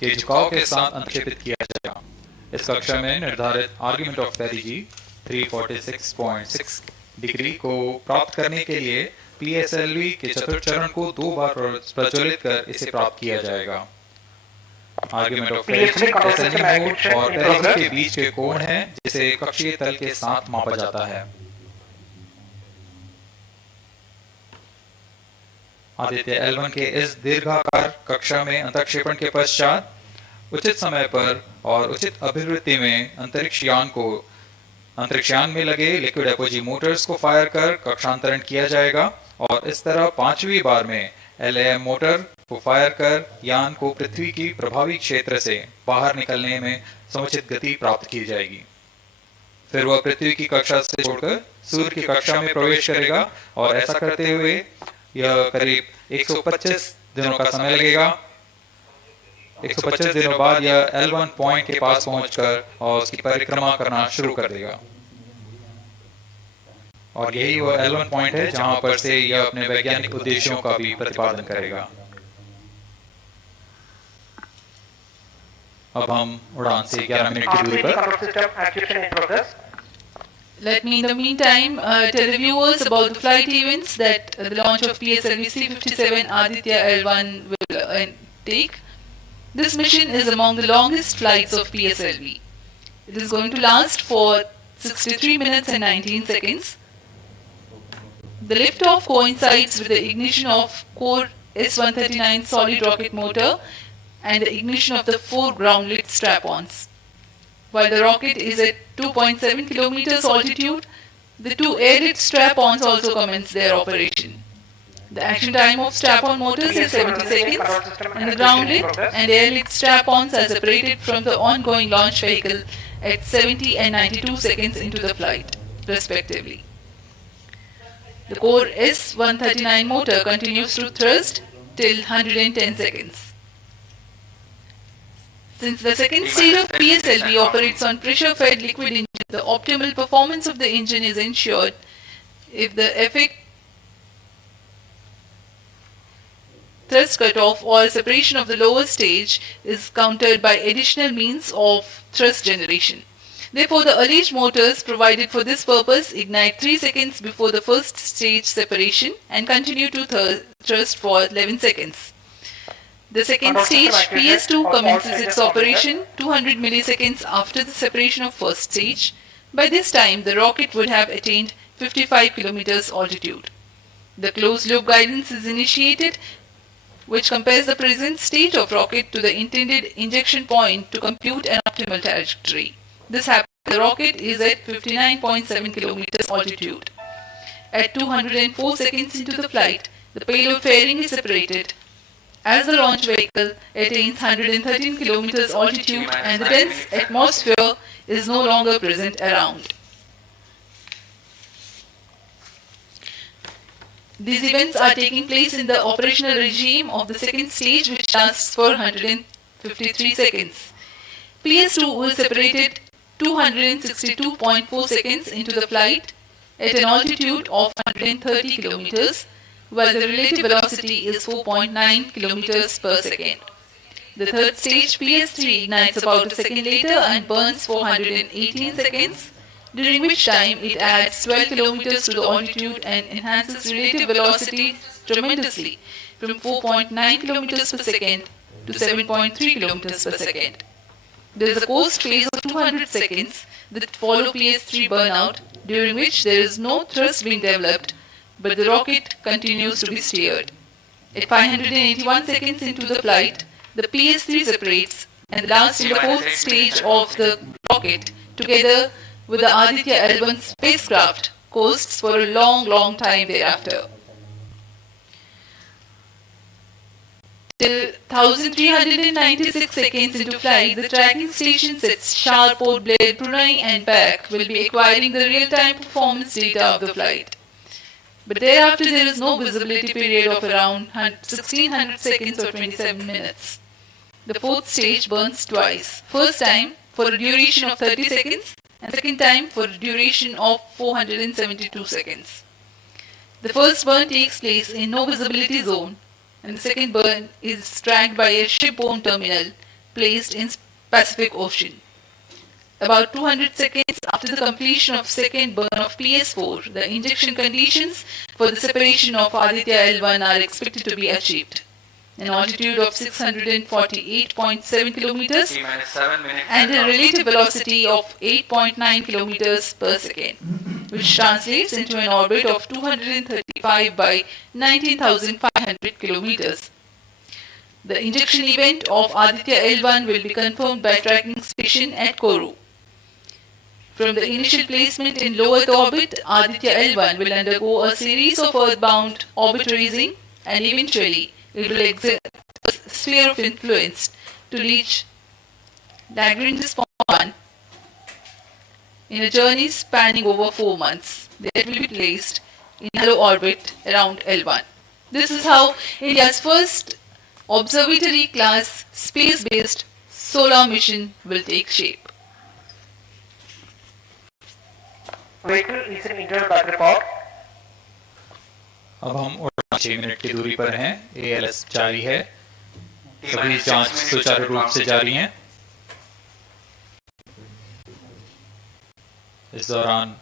के झुकाव के साथ अंतक्षेपित किया जाएगा। इस कक्षा में निर्धारित आर्ग्यूमेंट ऑफ पेरिजी 346.6 डिग्री को प्राप्त करने के लिए PSLV के चतुर्थ चरण को 2 बार प्रज्वलित कर इसे प्राप्त किया जाएगा। आर्ग्यूमेंट ऑफ पेरिजी मोड और पेरिजी के बीच के कोण है जिसे कक्षीय तल के साथ मापा जाता है। आदित्य L1 के इस दीर्घाकार कक्षा में अंतक्षेपण के पश्चात उचित समय पर और उचित अभिवृत्ति में अंतरिक्षयान में लगे लिक्विड एपोजी मोटर्स को फायर कर कक्षांतरण किया जाएगा और इस तरह 5वीं बार में LAM मोटर को फायर कर यान को पृथ्वी की प्रभावी क्षेत्र से बाहर निकलने में समुचित गति प्राप्त की जाएगी। फिर वह पृथ्वी की कक्षा से छोड़कर सूर्य की कक्षा में प्रवेश करेगा और ऐसा करते हुए यह करीब 125 दिनों का समय लगेगा। 125 दिनों बाद यह L1 पॉइंट के पास पहुंचकर और उसकी परिक्रमा करना शुरू कर देगा और यही वह L1 पॉइंट है जहां पर से यह अपने वैज्ञानिक उद्देश्यों का भी प्रतिपादन करेगा। अब हम उड़ान से 11 मिनट की दूरी पर। Let me in the meantime tell the viewers about the flight events that the launch of PSLV C-57 Aditya L1 will take. This mission is among the longest flights of PSLV. It is going to last for 63 minutes and 19 seconds. The liftoff coincides with the ignition of core S-139 solid rocket motor and the ignition of the 4 ground-lit strap-ons. While the rocket is at 2.7 kilometers altitude, the 2 air-lit strap-ons also commence their operation. The action time of strap-on motors is 70 seconds and the ground-lit and air-lit strap-ons are separated from the ongoing launch vehicle at 70 and 92 seconds into the flight, respectively. The core S-139 motor continues to thrust till 110 seconds. Since the second stage of PSLV operates on pressure-fed liquid engine, the optimal performance of the engine is ensured if the effect thrust cutoff or separation of the lower stage is countered by additional means of thrust generation. Therefore, the alleged motors provided for this purpose ignite 3 seconds before the first stage separation and continue to thrust for 11 seconds. The second stage, PS2, commences its operation 200 milliseconds after the separation of first stage. By this time, the rocket would have attained 55 kilometers altitude. The closed-loop guidance is initiated, which compares the present state of rocket to the intended injection point to compute an optimal trajectory. This happens when the rocket is at 59.7 kilometers altitude. At 204 seconds into the flight, the payload fairing is separated. As the launch vehicle attains 113 kilometers altitude and the dense atmosphere is no longer present around. These events are taking place in the operational regime of the second stage, which lasts for 153 seconds. PS2 was separated 262.4 seconds into the flight at an altitude of 130 kilometers, while the relative velocity is 4.9 kilometers per second. The third stage, PS3, ignites about a second later and burns for 118 seconds, during which time it adds 12 kilometers to the altitude and enhances relative velocity tremendously from 4.9 kilometers per second to 7.3 kilometers per second. There is a coast phase of 200 seconds that follow PS3 burnout, during which there is no thrust being developed, but the rocket continues to be steered. At 581 seconds into the flight, the PS3 separates and lasts in the fourth stage of the rocket, together with the Aditya L1 spacecraft, coasts for a long time thereafter. Till 1396 seconds into flight, the tracking stations at Shar, Port Blair, Brunei and back will be acquiring the real-time performance data of the flight. But thereafter there is no visibility period of around 1600 seconds or 27 minutes. The fourth stage burns twice. First time for a duration of 30 seconds and second time for a duration of 472 seconds. The first burn takes place in no visibility zone and the second burn is tracked by a shipborne terminal placed in Pacific Ocean. About 200 seconds after the completion of second burn of PS4, the injection conditions for the separation of Aditya L1 are expected to be achieved. An altitude of 648.7 kilometers and a relative velocity of 8.9 kilometers per second, which translates into an orbit of 235 by 19,500 kilometers. The injection event of Aditya L1 will be confirmed by tracking station at Kourou. From the initial placement in low Earth orbit, Aditya L1 will undergo a series of earthbound orbit raising and eventually it will exert a sphere of influence to reach Lagrange's point 1 in a journey spanning over 4 months. It will be placed in hollow orbit around L1. This is how India's first observatory class space-based solar mission will take shape. Vehicle is in internal battery power. अब हम उड़ान 6 minute की दूरी पर हैं। ALS जारी है, सभी जांच सुचारू रूप से जारी हैं। इस दौरान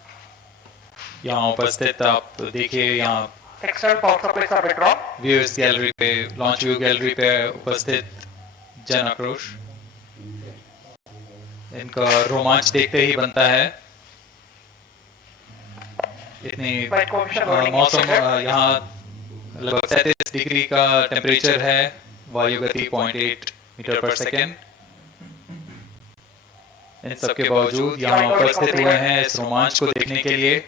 यहाँ उपस्थित आप देखिए, यहाँ External power supplies are withdrawn. Viewers gallery पे, लॉन्च व्यू गैलरी पे उपस्थित जन आक्रोश, इनका रोमांच देखते ही बनता है। इतनी मौसम यहाँ लगभग 37 डिग्री का टेम्परेचर है, वायु गति 0.8 मीटर पर सेकेंड। इन सबके बावजूद यहाँ उपस्थित हुए हैं इस रोमांच को देखने के लिए।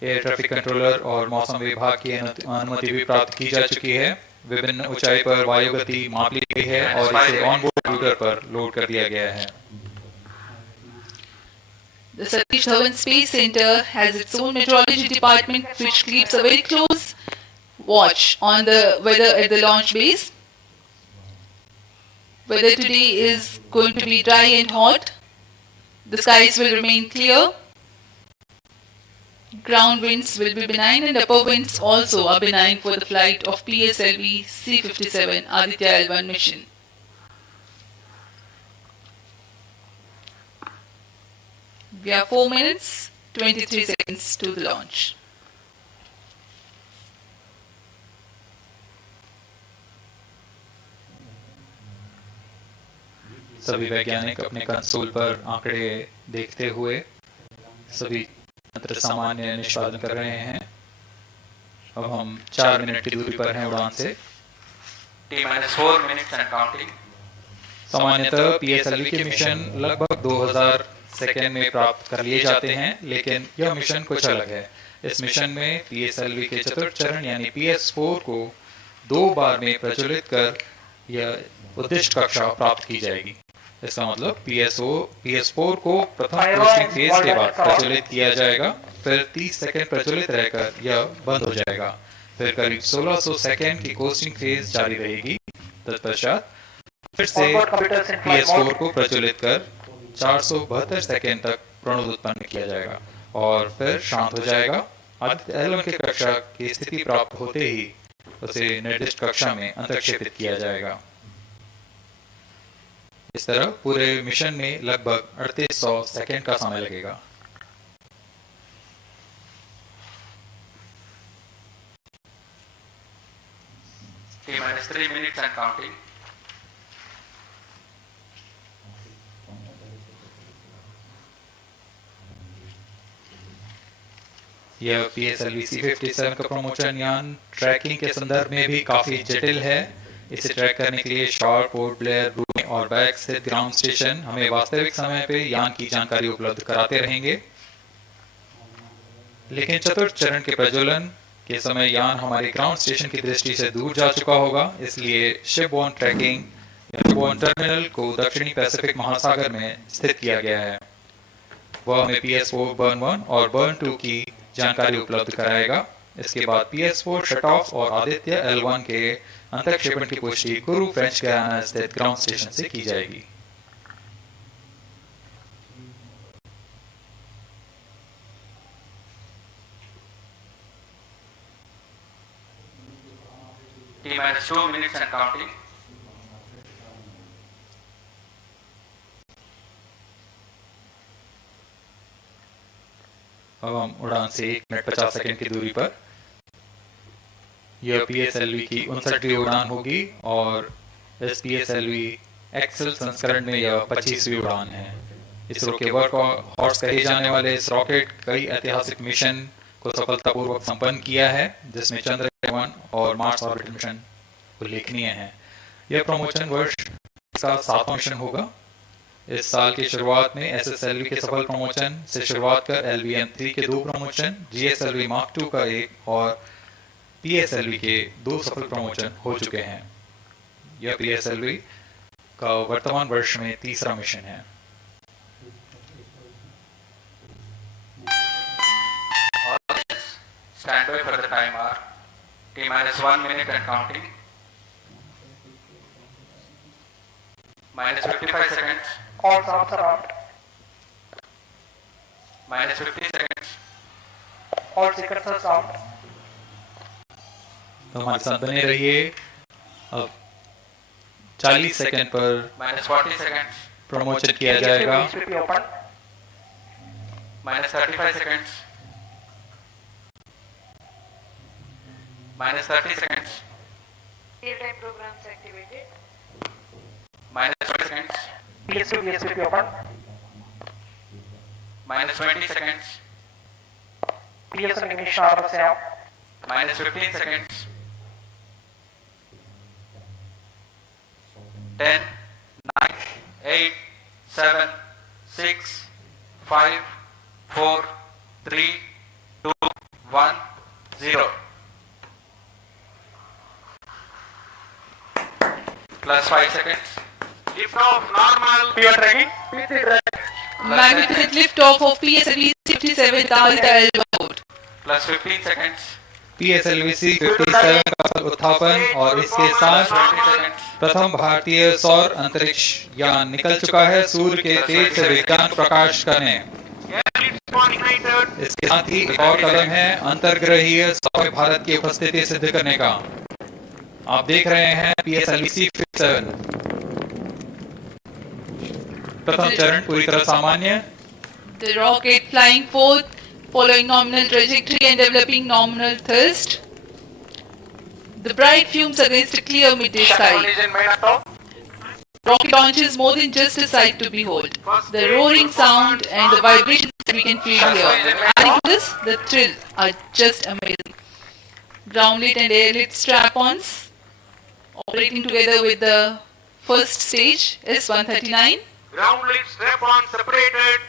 एयर ट्रैफिक कंट्रोलर और मौसम विभाग की अनुमति भी प्राप्त की जा चुकी है। विभिन्न ऊंचाई पर वायु गति माप ली गई है और इसे ऑनबोर्ड कंप्यूटर पर लोड कर दिया गया है। The Satish Dhawan Space Center has its own meteorology department which keeps a very close watch on the weather at the launch base. Weather today is going to be dry and hot. The skies will remain clear. Ground winds will be benign and upper winds also are benign for the flight of PSLV C-57 Aditya L1 mission. We have 4 minutes, 23 seconds to the launch. सभी वैज्ञानिक अपने console पर आंकड़े देखते हुए सभी तंत्र सामान्य निष्पादन कर रहे हैं। अब हम 4 मिनट की दूरी पर हैं उड़ान से। T-4 minutes and counting. सामान्यतः PSLV के मिशन लगभग 2000 सेकेंड में प्राप्त कर लिए जाते हैं, लेकिन यह मिशन कुछ अलग है। इस मिशन में PSLV के चतुर्थ चरण यानी PS4 को 2 बार में प्रज्वलित कर यह उद्दिष्ट कक्षा प्राप्त की जाएगी। इसका मतलब PS4 को प्रथम कोस्टिंग फेज के बाद प्रज्वलित किया जाएगा, फिर 30 सेकेंड प्रज्वलित रहकर यह बंद हो जाएगा, फिर करीब 1600 सेकेंड की कोस्टिंग फेज जारी रहेगी। तत्पश्चात फिर से PS4 को प्रज्वलित कर 472 सेकेंड तक प्रणोद उत्पन्न किया जाएगा और फिर शांत हो जाएगा। आदित्य L1 की कक्षा की स्थिति प्राप्त होते ही उसे निर्दिष्ट कक्षा में अंतर्क्षेपित किया जाएगा। इस तरह पूरे मिशन में लगभग 3800 सेकेंड का समय लगेगा। T-3 minutes and counting. यह PSLV C-57 का प्रमोशन यान ट्रैकिंग के संदर्भ में भी काफी जटिल है। इसे ट्रैक करने के लिए शॉर्ट, पोर्ट ब्लेयर, ब्रूमे और बैक स्थित ग्राउंड स्टेशन हमें वास्तविक समय पे यान की जानकारी उपलब्ध कराते रहेंगे। लेकिन चतुर्थ चरण के प्रज्वलन के समय यान हमारे ग्राउंड स्टेशन की दृष्टि से दूर जा चुका होगा, इसलिए शिपबोर्न ट्रैकिंग या शिपबोर्न टर्मिनल को दक्षिणी पैसिफिक महासागर में स्थित किया गया है। वह हमें PS4 बर्न 1 और बर्न 2 की जानकारी उपलब्ध कराएगा। इसके बाद PS4 शट ऑफ और आदित्य L1 के अंतःक्षेपण की पुष्टि कोरू फ्रेंच गयाना स्थित ग्राउंड स्टेशन से की जाएगी। T minus 2 minutes and counting. अब हम उड़ान से 1 मिनट 50 सेकंड की दूरी पर, यह PSLV की 59वीं उड़ान होगी और इस PSLV एक्सेल संस्करण में यह 25वीं उड़ान है। इसरो के वर्क हॉर्स कहे जाने वाले इस रॉकेट कई ऐतिहासिक मिशन को सफलतापूर्वक संपन्न किया है, जिसमें चंद्रयान और मार्स ऑर्बिटर मिशन उल्लेखनीय है। यह प्रमोशन वर्ष का 7वां मिशन होगा। इस साल की शुरुआत में SSLV के सफल प्रमोशन से शुरुआत कर LVM-3 के 2 प्रमोशन, GSLV Mark II का 1 और PSLV के 2 सफल प्रमोशन हो चुके हैं। यह PSLV का वर्तमान वर्ष में 3रा मिशन है। Stand by for the timer. T minus 1 minute and counting. Minus 55 seconds. All sounds are out. Minus 50 seconds. All seconds are sound. तो हमारे साथ बने रहिए। अब 40 सेकंड पर Minus 40 seconds. प्रमोशन किया जाएगा। Please be open. Minus 35 seconds. Minus 30 seconds. Real-time programs activated. Minus 20 seconds. Please be open. Minus 20 seconds. Please ignition orders now. Minus 15 seconds. 10, 9, 8, 7, 6, 5, 4, 3, 2, 1, 0. Plus 5 seconds. Lift off normal. We are tracking. Magnificent lift-off of PSLV 57 Aditya L. Plus 15 seconds. PSLV 57 का उत्थापन और इसके साथ 20 seconds. प्रथम भारतीय सौर अंतरिक्ष यान निकल चुका है सूर्य के तेज से विज्ञान प्रकाश करने। इसके साथ ही एक और कदम है अंतर्ग्रहीय सौर भारत की उपस्थिति सिद्ध करने का। आप देख रहे हैं PSLV 57। प्रथम चरण पूरी तरह सामान्य। The rocket flying forth, following nominal trajectory and developing nominal thrust. The bright fumes against a clear midday sky. Rocket launches more than just a sight to behold. The roaring sound and the vibrations that we can feel here. Adding to this, the thrill are just amazing. Ground-lit and air-lit strap-ons operating together with the first stage S-139. Ground lit strap-on separated.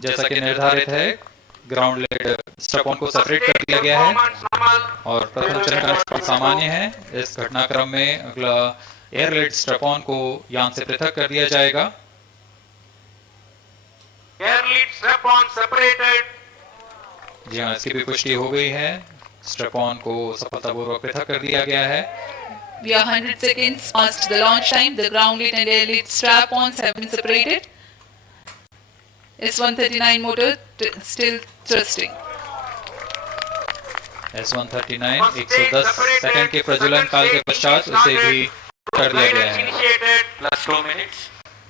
जैसा कि निर्धारित है, ground lead strap-on को separate कर दिया गया है और प्रथम चरण का निष्पादन सामान्य है। इस घटनाक्रम में अगला एयर लेड स्ट्रैप-ऑन को यान से पृथक कर दिया जाएगा। Air lit strap-on separated. जी हाँ, इसकी भी पुष्टि हो गई है। स्ट्रैप-ऑन को सफलतापूर्वक पृथक कर दिया गया है। We are 100 seconds past the launch time. The ground-lit and air-lit strap-ons have been separated. S-139 motor still thrusting. S-139 110 second के प्रज्वलन काल के पश्चात उसे भी कर दिया गया है। Plus 2 minutes.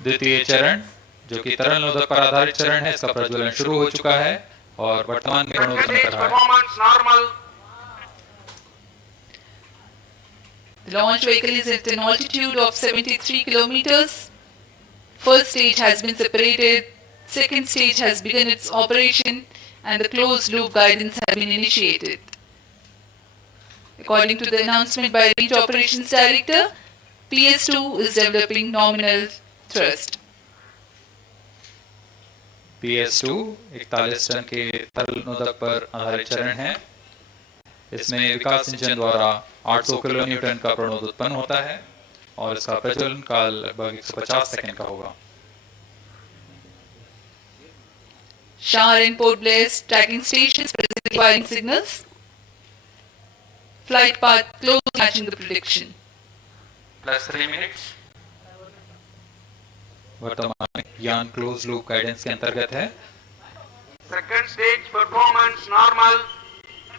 द्वितीय चरण, जो कि तरल नोदक पर आधारित चरण है, इसका प्रज्वलन शुरू हो चुका है और वर्तमान में प्रणोदन कर रहा है। Performance normal. The launch vehicle is at an altitude of 73 kilometers. First stage has been separated. Second stage has begun its operation and the closed loop guidance has been initiated. According to the announcement by Range Operations Director, PS2 is developing nominal thrust. PS2 41 ton के तरल नोदक पर आधारित चरण है। इसमें विकास engine द्वारा 800 kilo Newton का प्रणोद उत्पन्न होता है और इसका प्रज्वलन काल लगभग 150 सेकंड का होगा। Shar and Port Blair's tracking stations presently firing signals. Flight path close matching the prediction. Plus 3 minutes. वर्तमान में यान क्लोज लूप गाइडेंस के अंतर्गत है। Second stage performance normal.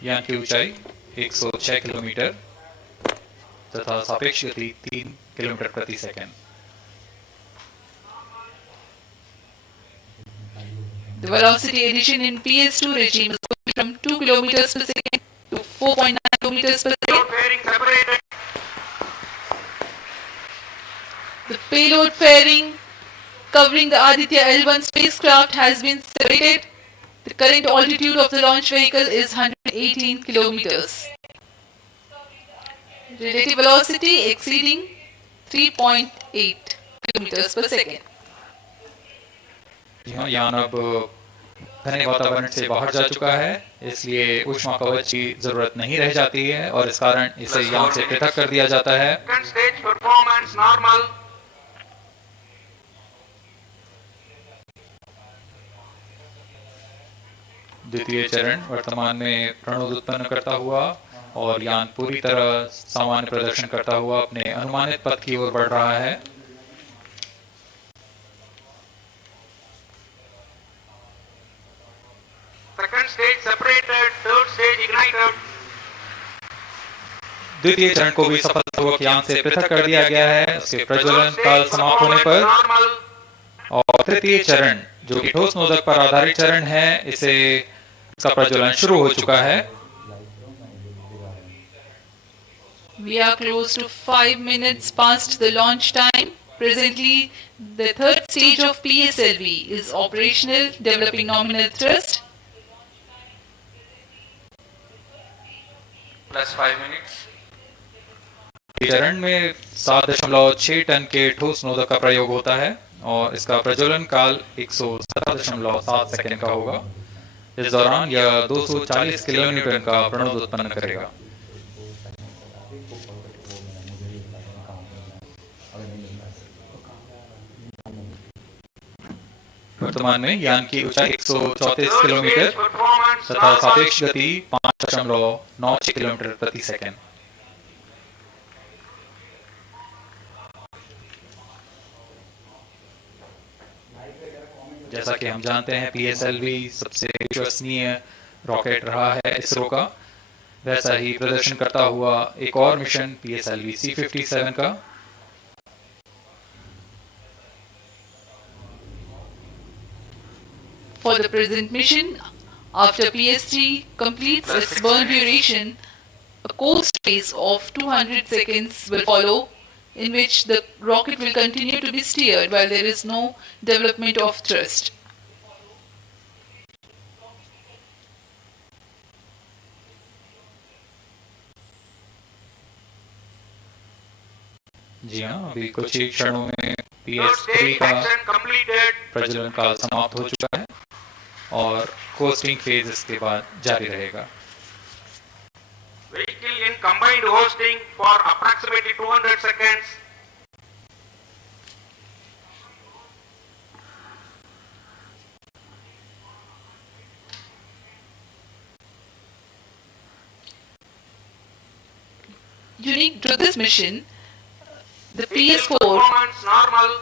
यान की ऊंचाई 106 किलोमीटर तथा सापेक्ष गति 3 किलोमीटर प्रति second. The velocity addition in PS2 regime is going from 2 kilometers per second to 4.9 kilometers per second. Fairing separated. The payload fairing covering the Aditya L1 spacecraft has been separated. The current altitude of the launch vehicle is 118 kilometers. Relative velocity exceeding 3.8 kilometers per second. जी हाँ, यान अब घने वातावरण से बाहर जा चुका है, इसलिए ऊष्मा कवच की जरूरत नहीं रह जाती है और इस कारण इसे यान से पृथक कर दिया जाता है। Second stage performance normal. द्वितीय चरण वर्तमान में प्रणोद उत्पन्न करता हुआ और यान पूरी तरह सामान्य प्रदर्शन करता हुआ अपने अनुमानित पथ की ओर बढ़ रहा है। Second stage separated. Third stage ignited. द्वितीय चरण को भी सफलतापूर्वक यान से पृथक कर दिया गया है उसके प्रज्वलन काल समाप्त होने पर। Normal. और तृतीय चरण जो कि ठोस नोदक पर आधारित चरण है, इसका प्रज्वलन शुरू हो चुका है। We are close to 5 minutes past the launch time. Presently, the third stage of PSLV is operational, developing nominal thrust. Plus 5 minutes. चरण में 7.6 टन के ठोस नोदक का प्रयोग होता है और इसका प्रज्वलन काल 117.7 सेकंड का होगा। इस दौरान यह 240 किलोन्यूटन का प्रणोद उत्पन्न करेगा। वर्तमान में यान की ऊंचाई 134 किलोमीटर तथा सापेक्ष गति 5.96 किलोमीटर प्रति सेकंड। जैसा कि हम जानते हैं PSLV सबसे विश्वसनीय रॉकेट रहा है इसरो का, वैसा ही प्रदर्शन करता हुआ एक और मिशन PSLV C57 का। For the present mission, after PS3 completes its burn duration, a coast phase of 200 seconds will follow, in which the rocket will continue to be steered while there is no development of thrust. जी हाँ, अभी कुछ ही क्षणों में Third PS3 stage का action completed. प्रज्वलन काल समाप्त हो चुका है और कोस्टिंग फेज इसके बाद जारी रहेगा। Vehicle in combined hosting for approximately 200 seconds. Unique to this mission, the PS4 Performance normal.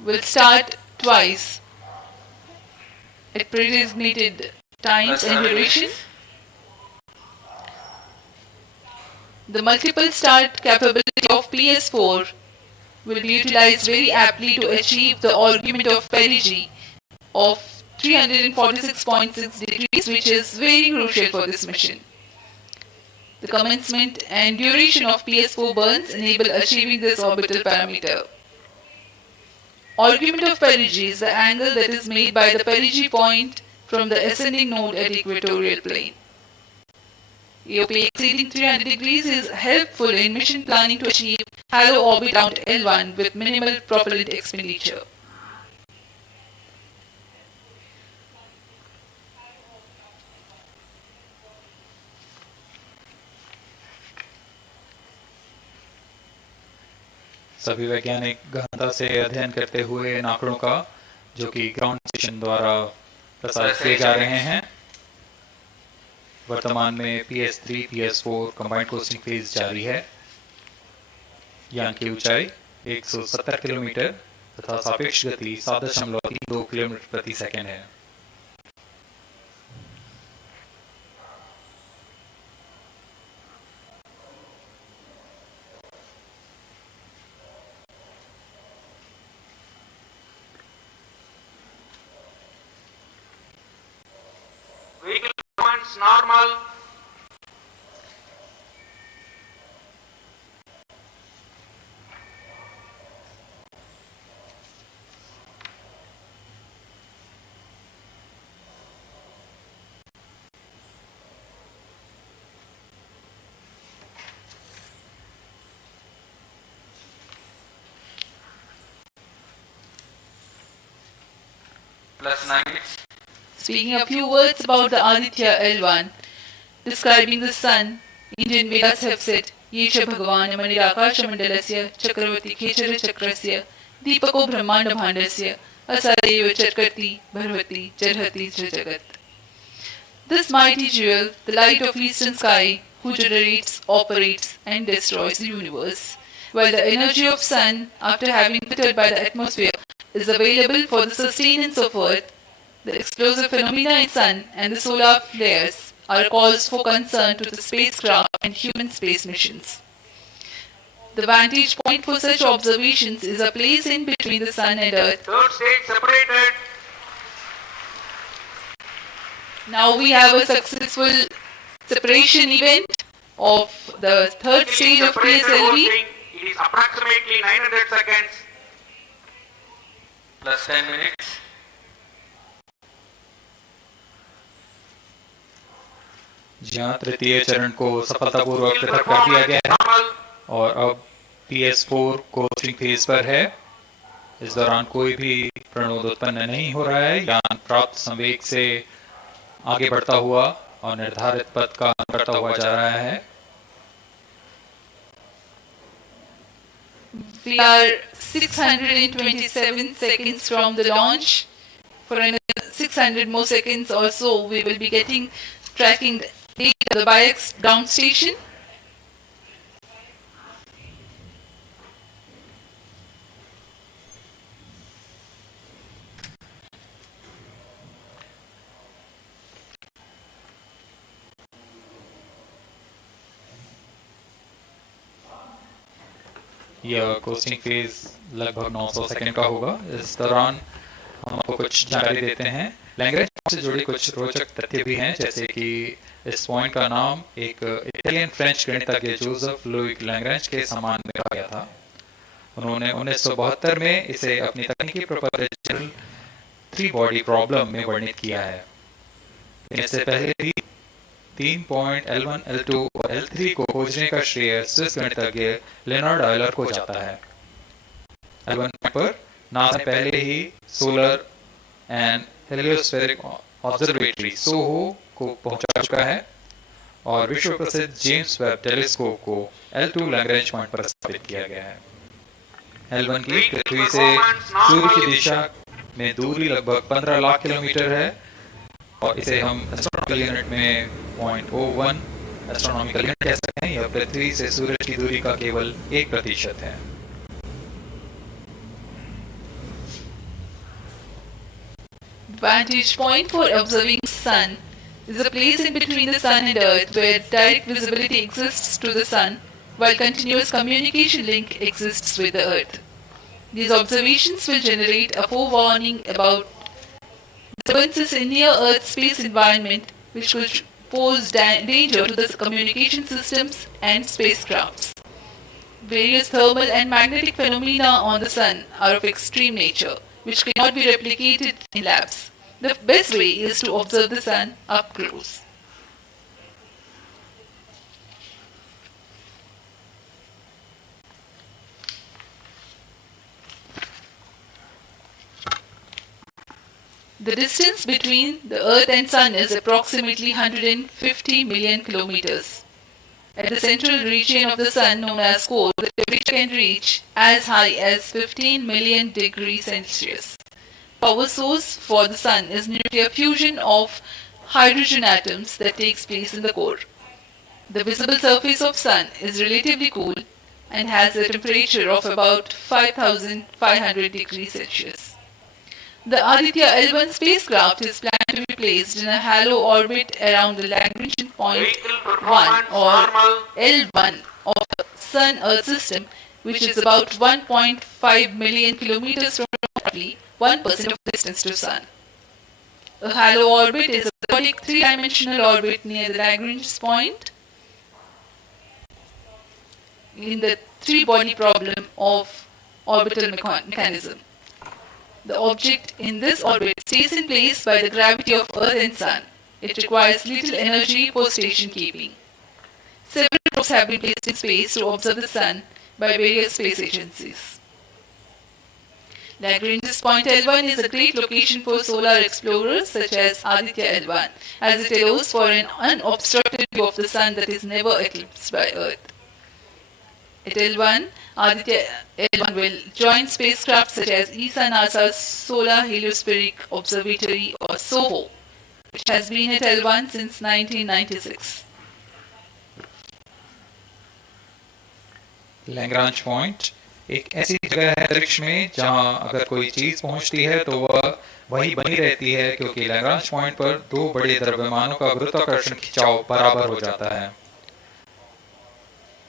will start twice at predesignated times and duration. The multiple start capability of PS4 will be utilized very aptly to achieve the augment of perigee of 346.6 degrees, which is very crucial for this mission. The commencement and duration of PS4 burns enable achieving this orbital parameter. Augment of perigee is the angle that is made by the perigee point from the ascending node at equatorial plane. AOP exceeding 300 degrees is helpful in mission planning to achieve halo orbit around L1 with minimal propellant expenditure. सभी वैज्ञानिक गहनता से अध्ययन करते हुए इन आंकड़ों का, जो कि ग्राउंड स्टेशन द्वारा प्रसारित किए जा रहे हैं। वर्तमान में PS3 PS4 combined costing phase जारी है। यान की ऊंचाई 170 किलोमीटर तथा सापेक्ष गति 7.32 किलोमीटर प्रति सेकंड है। normal. Plus 9 minutes. Speaking a few words about the Aditya L1, describing the sun, Indian Vedas have said, Yesha Bhagavan Manirakasha Mandalasya Chakravati Khechara Chakrasya Deepako Brahmanda Bhandasya Asadeva Charkati Bharvati Charhati Jagat. This mighty jewel, the light of eastern sky, who generates, operates and destroys the universe, while the energy of sun, after having filtered by the atmosphere, is available for the sustenance of earth, the explosive phenomena in sun and the solar flares are cause for concern to the spacecraft and human space missions. The vantage point for such observations is a place in between the sun and earth. Third stage separated. Now we have a successful separation event of the third stage of PSLV. It is approximately 900 seconds. Plus 10 minutes. जहाँ तृतीय चरण को सफलतापूर्वक पृथक कर दिया गया है और अब PS4 कोचिंग फेज पर है। इस दौरान कोई भी प्रणोद उत्पन्न नहीं हो रहा है। यान प्राप्त संवेग से आगे बढ़ता हुआ और निर्धारित पथ का अनुसरण करता हुआ जा रहा है। We are 627 seconds from the launch. For another 600 more seconds or so, we will be getting tracking data of the BIX ground station. यह कोस्टिंग फेज लगभग 900 सेकंड का होगा। इस दौरान हम आपको कुछ जानकारी देते हैं। लैंग्रेज से जुड़े कुछ रोचक तथ्य भी हैं, जैसे कि इस पॉइंट का नाम एक इटालियन फ्रेंच गणितज्ञ जोसेफ लुई लैंग्रेज के सम्मान में रखा गया था। उन्होंने 1972 में इसे अपनी तकनीकी प्रोपोजल 3 बॉडी प्रॉब्लम में वर्णित किया है। इससे पहले भी 3 L1, L2 और L3 को खोजने का श्रेय स्विस गणितज्ञ लेनार्ड आयलर को जाता है। L1 पर नासा ने पहले ही सोलर एंड हेलियोस्फेरिक ऑब्जर्वेटरी सोहो को पहुंचा चुका है और विश्व प्रसिद्ध जेम्स वेब टेलीस्कोप को L2 लैग्रेंज पॉइंट पर स्थापित किया गया है। L1 की पृथ्वी से सूर्य की दिशा में दूरी लगभग 15 लाख किलोमीटर है और इसे हम एस्ट्रोनॉमिकल यूनिट में 0.01 एस्ट्रोनॉमिकल यूनिट कह सकते हैं। यह पृथ्वी से सूरज की दूरी का केवल 1% है। Vantage point for observing sun is a place in between the sun and earth where direct visibility exists to the sun while continuous communication link exists with the earth. These observations will generate a forewarning about disturbances in near earth space environment which will pose danger to the communication systems and spacecrafts. Various thermal and magnetic phenomena on the sun are of extreme nature which cannot be replicated in labs. The best way is to observe the sun up close. The distance between the Earth and Sun is approximately 150 million kilometers. At the central region of the Sun, known as core, the temperature can reach as high as 15 million degrees Celsius. Power source for the Sun is nuclear fusion of hydrogen atoms that takes place in the core. The visible surface of Sun is relatively cool and has a temperature of about 5,500 degrees Celsius. The Aditya L1 spacecraft is planned to be placed in a halo orbit around the Lagrangian point 1 or L1 of the Sun-Earth system, which is about 1.5 million kilometers from roughly 1% of distance to Sun. A halo orbit is a periodic three-dimensional orbit near the Lagrange point in the three-body problem of orbital mechanism. The object in this orbit stays in place by the gravity of Earth and Sun. It requires little energy for station keeping. Several probes have been placed in space to observe the Sun by various space agencies. Lagrange's point L1 is a great location for solar explorers such as Aditya L1, as it allows for an unobstructed view of the Sun that is never eclipsed by Earth. At L1, Aditya L1 will join spacecraft such as ESA-NASA's Solar Heliospheric Observatory or SOHO, which has been at L1 since 1996. Lagrange point एक ऐसी जगह है अंतरिक्ष में जहां अगर कोई चीज पहुंचती है तो वह वही बनी रहती है, क्योंकि लैग्रांज पॉइंट पर दो बड़े द्रव्यमानों का गुरुत्वाकर्षण खिंचाव बराबर हो जाता है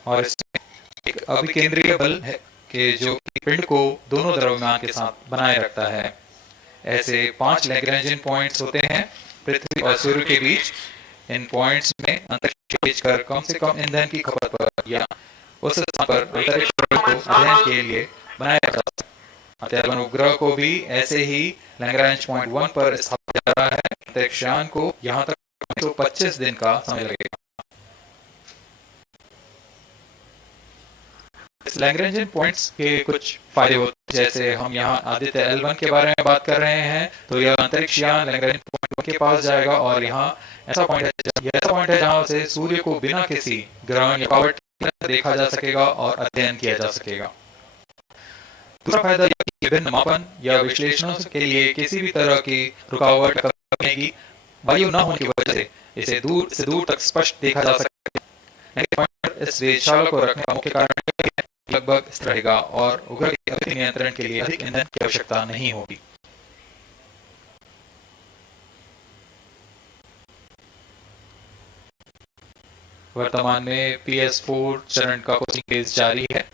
और इसमें एक अभिकेंद्रीय बल है कि जो पिंड को दोनों द्रव्यमान के साथ बनाए रखता है। ऐसे 5 लैग्रांजियन पॉइंट्स होते हैं पृथ्वी और सूर्य के बीच। इन पॉइंट्स में अंतरिक्ष भेजकर कम से कम ईंधन की खपत पर या उस स्थान पर अंतरिक्ष को अध्ययन के लिए बनाया जा सकता है। अतः उपग्रह को भी ऐसे ही लैग्रांज पॉइंट 1 पर स्थापित किया जा रहा है। अंतरिक्ष यान को यहाँ तक 125 दिन का समय लगेगा। इस लैग्रेंजियन पॉइंट्स के कुछ फायदे होते हैं, जैसे हम यहाँ आदित्य L1 के बारे में बात कर रहे हैं तो यह अंतरिक्ष यान लैग्रेंजियन पॉइंट 1 के पास जाएगा और यहाँ ऐसा पॉइंट है जहाँ से सूर्य को बिना किसी ग्रहण या रुकावट देखा जा सकेगा और अध्ययन किया जा सकेगा। दूसरा फायदा यह कि विभिन्न मापन या विश्लेषणों के लिए किसी भी तरह की रुकावट करने की वायु न होने की वजह से इसे दूर तक स्पष्ट देखा जा सकेगा। इस वेधशाला को रखने का मुख्य कारण लगभग स्थिर रहेगा और उपग्रह के अधिक नियंत्रण के लिए अधिक ईंधन की आवश्यकता नहीं होगी। वर्तमान में PS4 चरण का कोचिंग फेज जारी है।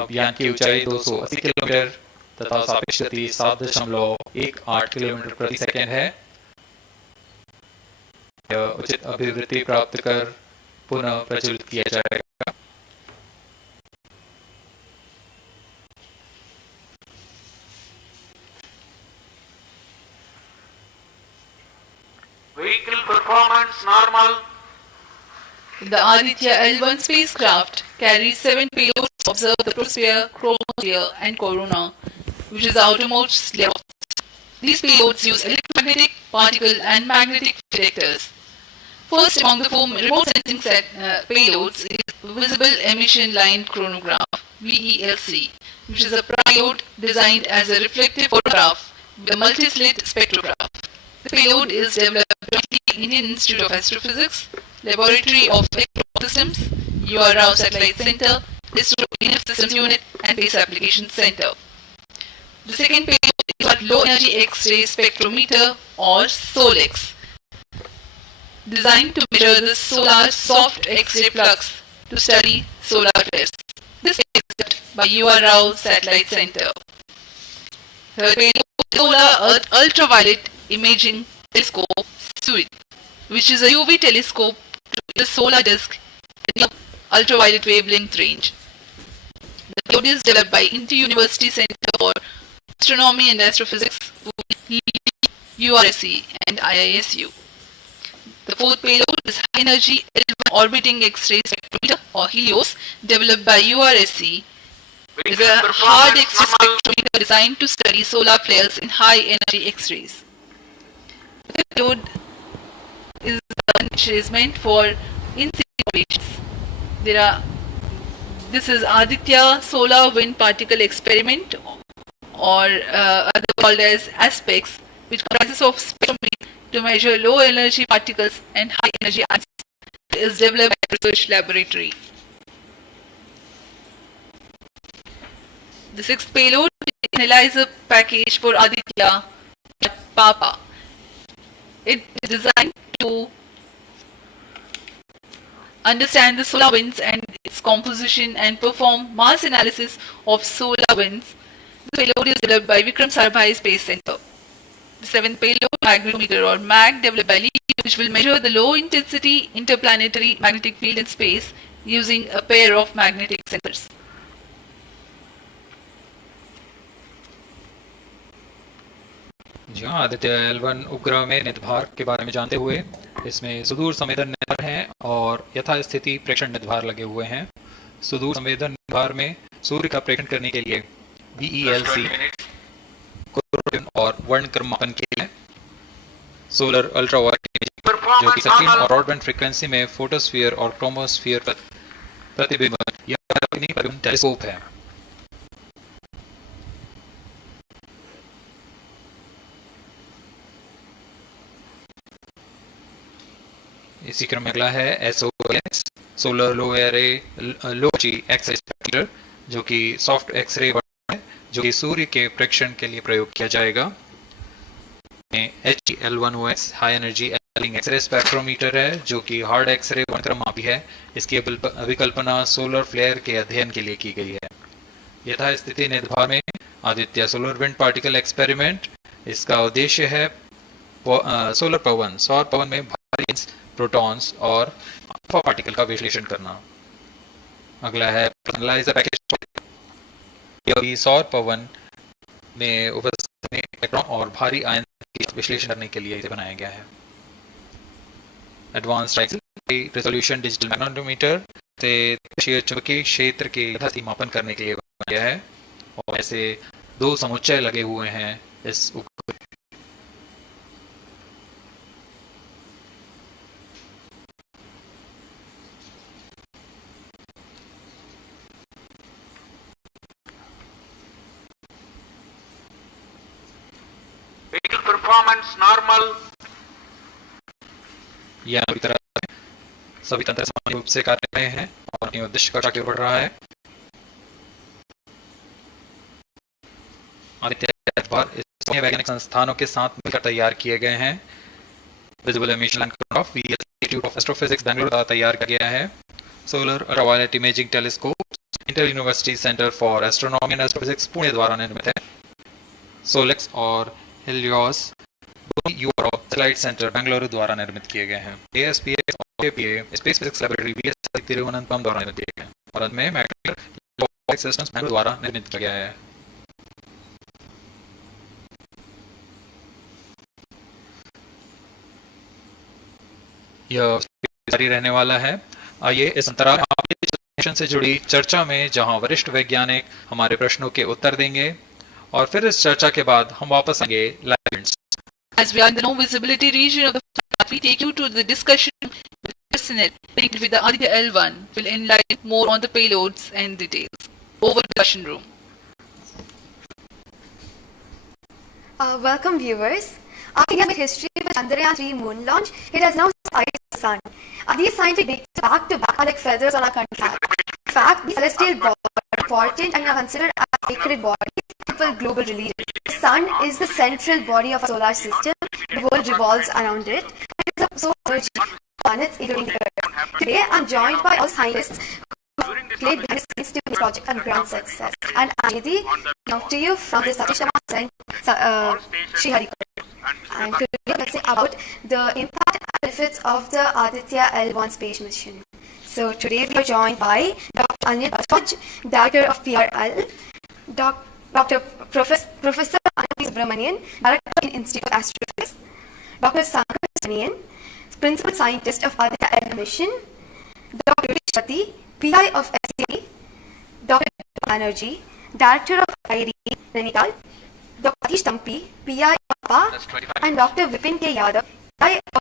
अब यान की ऊंचाई 280 किलोमीटर तथा सापेक्ष गति 7.18 किलोमीटर प्रति सेकंड है। यह उचित अभिवृद्धि प्राप्त कर पुनः प्रज्वलित किया जाएगा। Vehicle performance normal. The Aditya L1 spacecraft carries 7 payloads to observe the troposphere, chromosphere, and corona, which is the outermost layer. These payloads use electromagnetic, particle, and magnetic detectors. First among the 4 remote sensing payloads is Visible Emission Line Chronograph (VELC), which is a payload designed as a reflective photograph with a multi-slit spectrograph. The payload is developed jointly in Indian Institute of Astrophysics, Laboratory of Electron Systems, UR Satellite Center, ISRO ADITYA Systems Unit, and Space Applications Center. The second payload is called Low Energy X-ray Spectrometer or SOLEX, designed to measure the solar soft X-ray flux to study solar flares. This is developed by UR Satellite Center. Third payload is Solar Ultraviolet Imaging Telescope SUIT, which is a UV telescope to the solar disk at the ultraviolet wavelength range. The payload is developed by Inter-University Center for Astronomy and Astrophysics, URSC, and IISU. The fourth payload is High Energy Orbiting X-ray Spectrometer or HELIOS, developed by URSC. It is a hard X-ray spectrometer designed to study solar flares in high energy X-rays. The payload is meant for in-situ operations. This is Aditya Solar Wind Particle Experiment, or other called as ASPEX, which comprises of spectrometry to measure low energy particles and high energy ions. It is developed by a research laboratory. The sixth payload is an analyzer package for Aditya PAPA. It is designed to understand the solar winds and its composition and perform mass analysis of solar winds. The payload is developed by Vikram Sarabhai Space Center. The seventh payload, magnetometer or MAG, developed by LEAP, which will measure the low intensity interplanetary magnetic field in space using a pair of magnetic sensors. जी हाँ, Aditya L1 उपग्रह में निदभार के बारे में जानते हुए, इसमें सुदूर संवेदन निदभार हैं और यथास्थिति प्रेक्षण निदभार लगे हुए हैं। सुदूर संवेदन निदभार में सूर्य का प्रेक्षण करने के लिए VELC और वर्णक्रम मापन के लिए सोलर अल्ट्रावायलेट जो कि सटीक और ब्रॉडबैंड फ्रीक्वेंसी में फोटोस्फीयर और क्रोमोस्फीयर प्रतिबिंब या टेलीस्कोप है। इसी क्रम में अगला है SOX सोलर लो एरे लो एक्सरे स्पेक्ट्रोमीटर जो कि सॉफ्ट एक्सरे है जो कि सूर्य के प्रेक्षण के लिए प्रयोग किया जाएगा। HL1OX high energy x ray spectrometer है जो कि हार्ड एक्सरे वर्णक्रम मापी है। इसकी अभिकल्पना सोलर फ्लेयर के अध्ययन के लिए की गई है। यथास्थिति निदभार में Aditya solar wind particle experiment, इसका उद्देश्य है सोलर पवन सौर पवन में भारी प्रोटॉन्स और अल्फा पार्टिकल का विश्लेषण करना। अगला है एनालाइजर पैकेज, यह सौर पवन में उपस्थित इलेक्ट्रॉन और भारी आयन का विश्लेषण करने के लिए इसे बनाया गया है। एडवांस्ड रेजोल्यूशन डिजिटल मैग्नेटोमीटर से चुंबकीय क्षेत्र के यथास्थिति मापन करने के लिए बनाया गया है और ऐसे दो समुच्चय लगे हुए हैं इस उपकरण। Vehicle performance normal. यह पूरी तरह सभी तंत्र सामान्य रूप से कार्य में हैं और अपने उद्देश्य का आगे बढ़ रहा है। आदित्य वैज्ञानिक संस्थानों के साथ मिलकर तैयार किए गए हैं। Visible emission aircraft institute of astrophysics Bengaluru द्वारा तैयार किया गया है। Solar ultraviolet imaging telescope inter university centre for astronomy and astrophysics Pune द्वारा निर्मित है। सोलेक्स और Helios Europe satellite centre Bengaluru द्वारा निर्मित किए गए हैं। ASPS और APA space physics laboratory VS Thiruvananthapuram द्वारा निर्मित किए गए हैं और अंत में मैग्नेटिक सिस्टम्स बेंगलुरु द्वारा निर्मित किया गया है। यह जारी रहने वाला है। आइए इस अंतराल मिशन से जुड़ी चर्चा में जहां वरिष्ठ वैज्ञानिक हमारे प्रश्नों के उत्तर देंगे और फिर इस चर्चा के बाद हम वापस आएंगे live. As we are in the no visibility region of the flight, we take you to the discussion with personnel linked with the Aditya L1 will enlighten more on the payloads and details. Over the discussion room. Welcome viewers. After years of history with Chandrayan 3 moon launch, it has now sighted the sun. These scientific data back to back are like feathers on our country. In fact, the celestial bodies are important and are considered as sacred bodies for global religion. The sun is the central body of our solar system. The world revolves around it. It is a source of energy for planets, including the Earth. Today, I'm joined by all scientists who played behind the scenes to this project and grand success. And Anidhi, now to you from the Satish Sharma Sriharikota. And today, let's say about the impact and benefits of the Aditya L1 space mission. So today we are joined by Dr. Anil Bajaj, Director of PRL, Professor Anil Subramanian, Director in Institute of Astrophysics, Dr. Sankar Subramanian, Principal Scientist of Aditya L1 mission, Dr. Shati, PI of SCA, Dr. Banerjee, Director of IID Nainital, Dr. Atish Tampi, PI of APA, and Dr. Vipin K. Yadav, PI of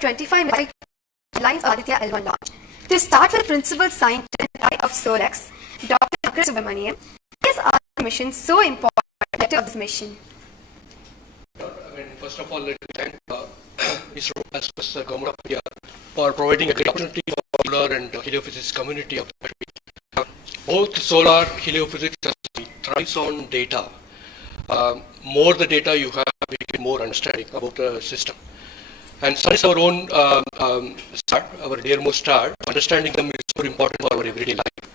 25 lines Aditya L1 launch. To start with Principal Scientist of SOLEX, Dr. Sankar Subramanian, why is our mission so important of this mission? First of all, let me thank ISRO as well as the Government of India for providing a great opportunity for solar and heliophysics community of the country. Both solar heliophysics thrives on data. More the data you have, we get more understanding about the system. And sun is our own star, our dearmost star. Understanding them is so important for our everyday life.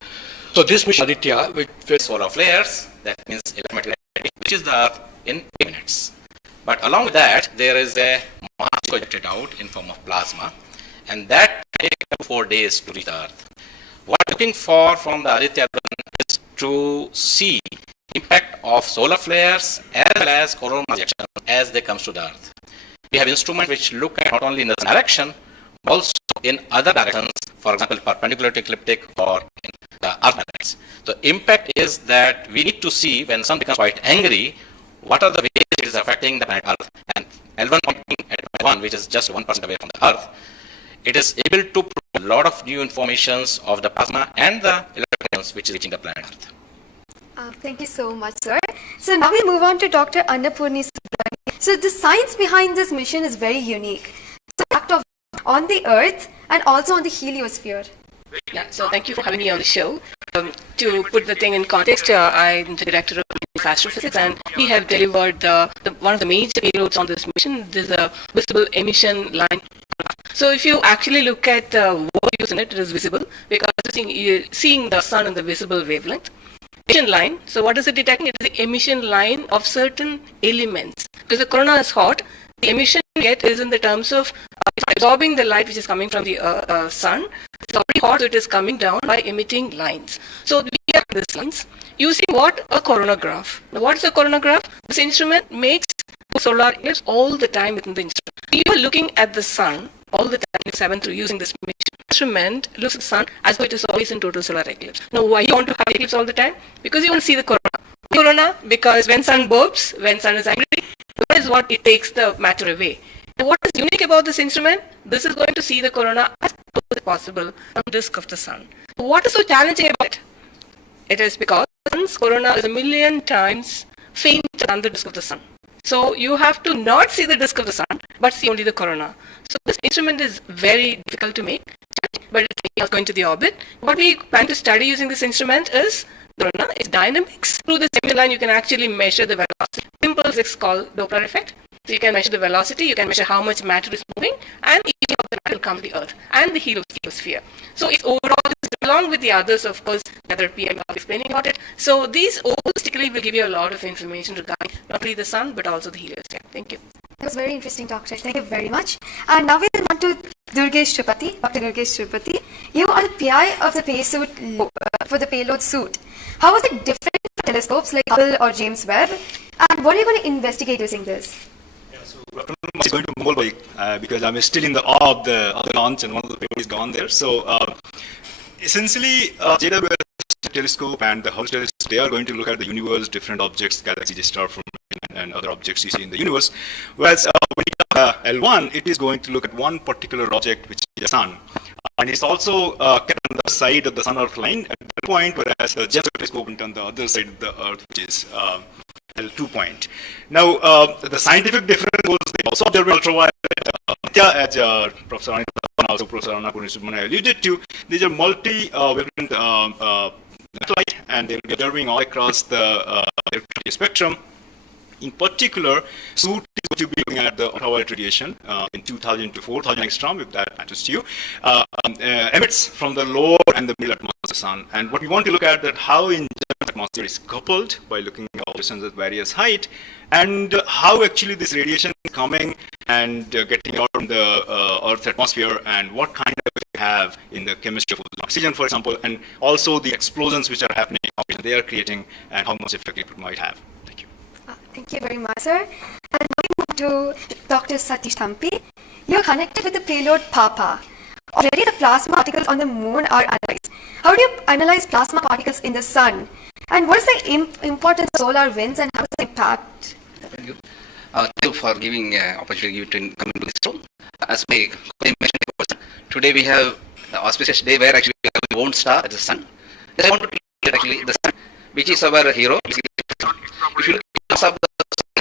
So this mission Aditya, which solar flares, that means electromagnetic which is the Earth, in 8 minutes. But along with that, there is a mass projected out in form of plasma, and that takes up to 4 days to reach the Earth. What we're looking for from the Aditya is to see impact of solar flares as well as coronal mass ejection as they comes to the Earth. We have instruments which look at not only in the direction, but also in other directions, for example, perpendicular to ecliptic or in the Earth magnets. The impact is that we need to see when the sun becomes quite angry, what are the ways it is affecting the planet Earth. And L1 pointing at 1, which is just 1% away from the Earth, it is able to provide a lot of new informations of the plasma and the electrons which is reaching the planet Earth. Thank you so much, sir. So now we move on to Dr. Annapurni Subramani. So the science behind this mission is very unique. So act of on the Earth and also on the heliosphere. Yeah, so thank you for having me on the show. To put the thing in context, I'm the director of astrophysics, and we have delivered one of the major payloads on this mission. This is a visible emission line. So if you actually look at the word used in it, it is visible because you're seeing the sun in the visible wavelength. Emission line, so what is it detecting? It is the emission line of certain elements. Because the corona is hot, the emission you get is in the terms of absorbing the light which is coming from the sun. It's already hot, so it is coming down by emitting lines. So we have these lines using what? A coronagraph. Now, what is a coronagraph? This instrument makes solar eclipse all the time within the instrument. You are looking at the sun all the time in 7 through using this instrument looks at the sun as though it is always in total solar eclipse. Now, why you want to have eclipse all the time? Because you want to see the corona. Corona, because when sun burps, when sun is angry, that is what it takes the matter away. And what is unique about this instrument? This is going to see the corona as close as possible on the disk of the sun. What is so challenging about it? It is because the sun's corona is 1,000,000 times fainter than the disk of the sun. So you have to not see the disk of the sun, but see only the corona. So this instrument is very difficult to make, but it's going to the orbit. What we plan to study using this instrument is corona, its dynamics. Through this emission line, you can actually measure the velocity. Simple physics called Doppler effect. So you can measure the velocity, you can measure how much matter is moving, and each of the matter will come to the Earth and the heliosphere. So it's overall, along with the others, of course, other PM are explaining about it. So these holistically will give you a lot of information regarding not only the sun, but also the heliosphere. Thank you. That was very interesting, Doctor. Thank you very much. And now we move on to Durgesh Tripathi. Dr. Durgesh Tripathi, you are the PI of the paysuit for the payload suit. How is it different from telescopes like Hubble or James Webb? And what are you going to investigate using this? It's going to mumble because I'm still in the awe of the launch and one of the papers is gone there. So essentially, JWS telescope and the Hubble telescope, they are going to look at the universe, different objects, galaxies, star formation, and other objects you see in the universe. Whereas when you have L1, it is going to look at one particular object, which is the sun. And it's also kept on the side of the sun-Earth line at that point, whereas the James Webb telescope went on the other side of the Earth, which is L2 point. Now, the scientific difference was they also observed ultraviolet, as Professor Anita, also Professor Annapurni Subramani alluded to. These are multi-wavelength light, and they'll be observing all across the electricity spectrum. In particular, SUIT is going to be looking at the ultraviolet radiation in 2000 to 4000 angstrom, if that matters to you, emits from the lower and the middle atmosphere of the sun. And what we want to look at that how in the atmosphere is coupled by looking at observations at various height, and how actually this radiation is coming and getting out from the Earth's atmosphere, and what kind of we have in the chemistry of oxygen, for example, and also the explosions which are happening, they are creating, and how much effect it might have. Thank you very much, sir. And now we move to Dr. Satish Thampi. You are connected with the payload PAPA. Already the plasma particles on the moon are analyzed. How do you analyze plasma particles in the sun? And what is the importance of solar winds and how does it impact? Thank you. Thank you for giving opportunity to come into this show. As my colleague mentioned, today we have the auspicious day where actually we have the own star, the sun. Then I want to look at actually the sun, which is our hero. If you look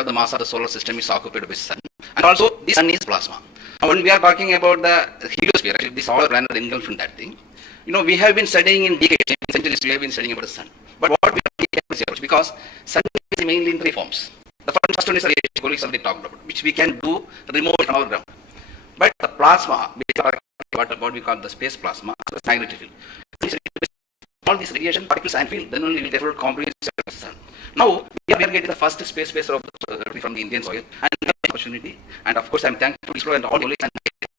at the mass of the solar system is occupied by the sun, and also the sun is plasma. Now, when we are talking about the heliosphere, actually this all planet engulfed in that thing. You know, we have been studying in decades, in centuries, we have been studying about the sun. But what we are here, because sun is mainly in 3 forms. The first one is radiation, colleagues already talked about, which we can do remote on our ground. But the plasma, what we call the space plasma, the magnetic field. All these radiation particles and field, then only we therefore comprehend the sun. Now we are getting the first space from the Indian soil and opportunity. And of course, I'm thankful to ISRO and all colleagues and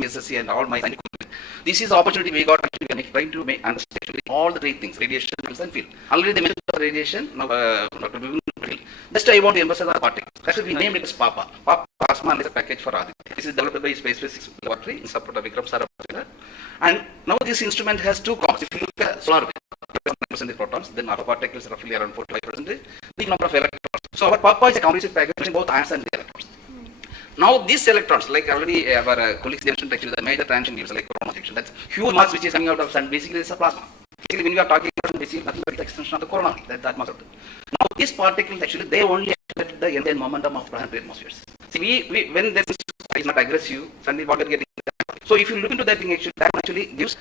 SSC and all my scientific. This is the opportunity we got actually trying to make understand all the three things: radiation, and field. Already they mentioned the radiation. Now, just I want to emphasize the particles. That's why we named it as PAPA. PAPA plasma analyzer package for Aditya. This is developed by Space Physics Laboratory in support of Vikram Sarabhai. And now this instrument has two components. If you look at solar, 9% protons, then alpha particles are roughly around 45%, big number of electrons. So our PAPA is a comprehensive package both ions and the electrons. Now these electrons, like already our colleagues mentioned, actually the major transition gives like coronal section. That's huge mass which is coming out of sun. Basically, it's a plasma. Basically, when we are talking about basically nothing but the extension of the coronal, that mass of it. Now these particles actually they only affect the entire momentum of planetary atmospheres. See, we when this is not aggressive, suddenly what we are getting. So if you look into that thing, actually that actually gives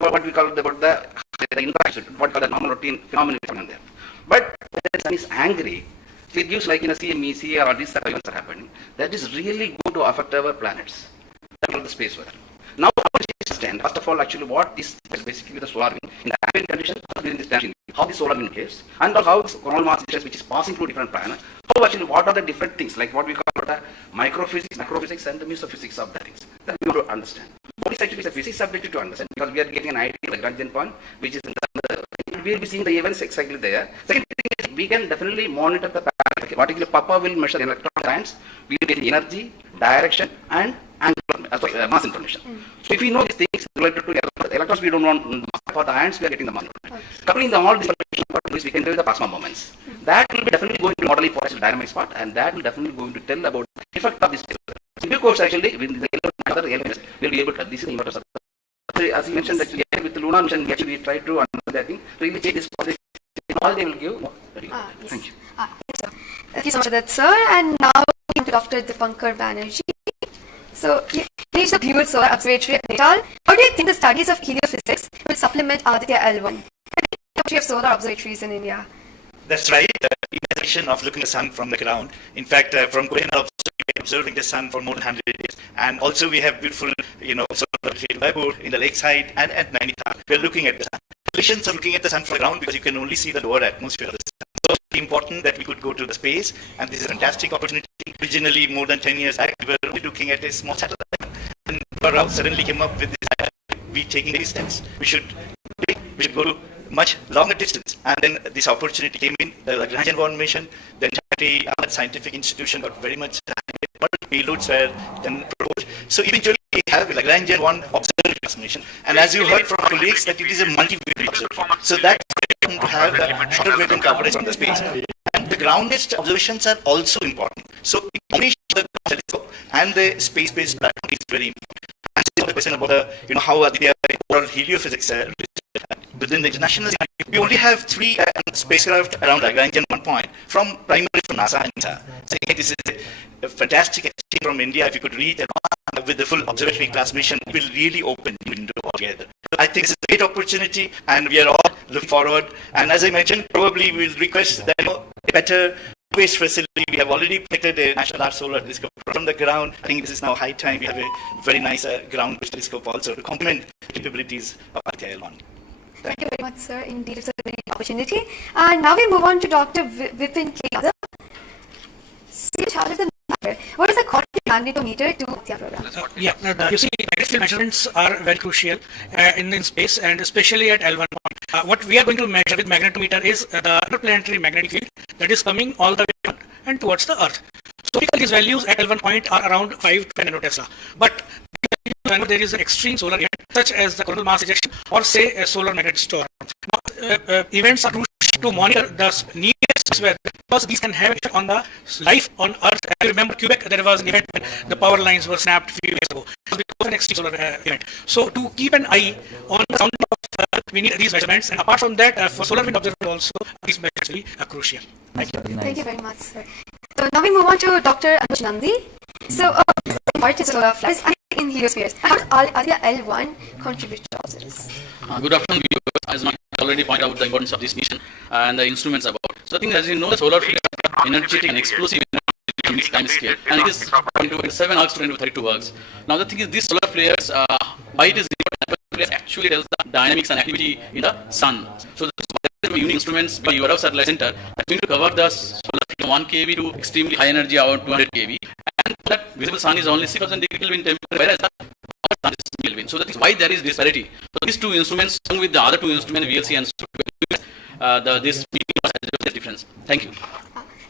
what we call about the interaction, what we call the normal routine phenomenon there. But when the sun is angry, it gives like in a CME, CR, or these events are happening. That is really going to affect our planets. That's the space weather. Now, understand first of all, actually, what is basically the solar wind in the ambient conditions during this transition, how the solar wind behaves, and how coronal mass which is passing through different planets. How actually, what are the different things like what we call the microphysics, macrophysics, and the mesophysics of the things that we want to understand. What is actually the physics subject to understand because we are getting an idea of the Lagrangian point, which is in the we will be seeing the events exactly there. Second thing is we can definitely monitor the pattern. Particularly, PAPA will measure the electron ions, we will get energy, direction, and angular, mass information. So if we know these things related to the electrons, we don't want for the ions, we are getting the mass information. Coupling all these information, we can tell the plasma moments. That will be definitely going to model potential dynamics part, and that will definitely going to tell about the effect of this. In due course, actually, with the other elements, we'll be able to. This is the inverters. As you mentioned, actually, with the lunar mission, actually, we try to understand that thing, really change this process. All they will give. Yes. Thank you. Thank you so much for that, sir. And now to Dr. Dipankar Banerjee. So, you reached the Butte Solar Observatory at Natal. How do you think the studies of heliophysics will supplement Aditya L1? We have solar observatories in India. That's right. In addition of looking at the sun from the ground, in fact, from Korean observing the sun for more than 100 years, and also we have beautiful, solar observatory in the lakeside and at Nainital. We are looking at the sun. Conditions of looking at the sun from the ground because you can only see the lower atmosphere of the sun. So it's important that we could go to the space, and this is a fantastic opportunity. Originally, more than 10 years back, we were only looking at a small satellite, and Rao suddenly came up with this idea. We taking these steps. We should go to much longer distance, and then this opportunity came in. The Lagrangian one mission, then scientific institution got very much payloads were then proposed. So eventually we have the Lagrangian one observatory transmission, and as you heard from colleagues that it is a multi-wavelength observatory. So that's important to have the shorter wavelength coverage from the space. And the ground-based observations are also important. So the combination of the telescope and the space-based platform is very important. And the question about how Aditya or heliophysics within the international, we only have 3 spacecraft around Lagrangian 1 point from primarily from NASA and ESA. So this is a fantastic achievement from India. If you could reach with the full observatory class mission, it will really open the window altogether. So I think it's a great opportunity, and we are all looking forward. And as I mentioned, probably we'll request that a better space facility. We have already protected a National Large Solar Telescope from the ground. I think this is now high time we have a very nice ground-based telescope also to complement the capabilities of L1. Thank you very much, sir. Indeed, it's a great opportunity. And now we move on to Dr. Vipin K. Yadav. What is the quantum magnetometer to Aditya program? You see, magnetic measurements are very crucial in space, and especially at L1 point. What we are going to measure with magnetometer is the interplanetary magnetic field that is coming all the way down and towards the Earth. So these values at L1 point are around 5 to 10 nanotesla. But when there is an extreme solar event, such as the coronal mass ejection or say a solar magnetic storm. Now, events are crucial to monitor the nearest weather because these can have effect on the life on Earth. As you remember Quebec, there was an event when the power lines were snapped a few years ago. It was because of an extreme solar event. So to keep an eye on the sound of Earth, we need these measurements, and apart from that, for solar wind observation also, these measurements will be crucial. Thank you. Thank you very much, sir. So now we move on to Dr. Anuj Nandi. So what is solar flares in heliospheres? How does Aditya L1 contribute to all this? Good afternoon, viewers. As I already pointed out the importance of this mission and the instruments about. So I think, as you know, the solar flares are energetic and explosive in this time scale, and it is 7 arcs to 32 arcs. Now the thing is, these solar flares, why it is important, flares actually tells the dynamics and activity in the sun. So this is why we unique instruments by your satellite center that going to cover the solar from 1 kV to extremely high energy around 200 kV, and that visible sun is only 6,000 degree Kelvin temperature, whereas the sun is Kelvin. So that is why there is disparity. So these two instruments, along with the other two instruments, VLC and this difference. Thank you.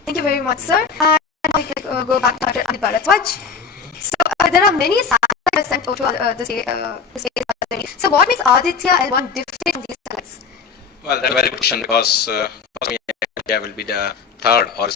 Thank you very much, sir. And now we can go back to Dr. Bharatwaj. So there are many satellites sent to the space. So what makes Aditya L1 different from these satellites? Well, that's a very good question, because India will be the third or